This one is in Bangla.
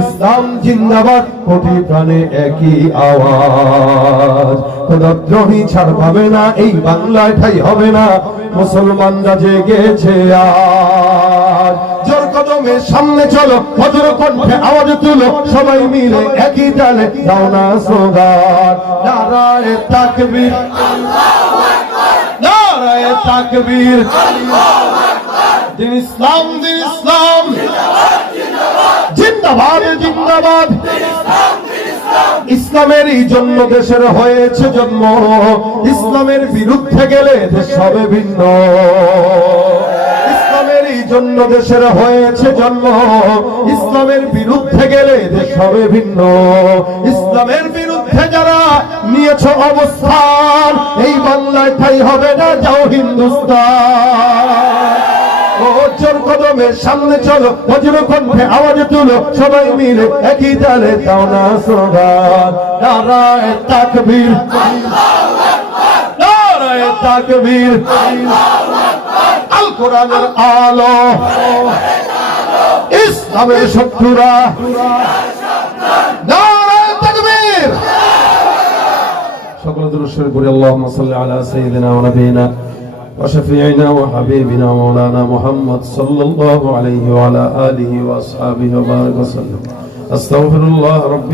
ইসলাম জিন্দাবাদ, কোটি প্রাণে একই আওয়াজ। খোদাদ্রোহী ছাড় পাবে না, এই বাংলায় ঠাই হবে না, মুসলমানরা জেগেছে আজ। জোর কদমে সামনে চলো, বজ্র কণ্ঠে আওয়াজ তুলো, সবাই মিলে একই তালে দাও না স্লোগান। নারায়ে তাকবীর, নারায়ে তাকবীর, দিন ইসলাম, দিন ইসলাম জিন্দাবাদ, জিন্দাবাদ। ইসলামেরই জন্য দেশের হয়েছে জন্ম, ইসলামের বিরুদ্ধে গেলে দেশ হবে ভিন্ন। ইসলামেরই জন্য দেশের হয়েছে জন্ম, ইসলামের বিরুদ্ধে গেলে দেশ হবে ভিন্ন। ইসলামের বিরুদ্ধে যারা নিয়েছ অবস্থান, এই বাংলায় ঠাই হবে না, যাও হিন্দুস্তান। জোর কদমে সামনে চলো, বজ্র কণ্ঠে আওয়াজ তুলো, সবাই মিলে একই তালে দাও না স্লোগান। নারায়ে তাকবীর, নারায়ে তাকবীর, আল কোরআনের আলো, ইসলামের শত্রুরা, নারায়ে তাকবীর। সকল দরুদ শরীফ পড়ি। আল্লাহুম্মা সাল্লি আলা সাইয়্যিদিনা ওয়া নাবিয়িনা وشفيعنا وحبيبنا مولانا محمد صلى الله عليه وعلى آله وأصحابه وبارك وسلم. أستغفر الله ربي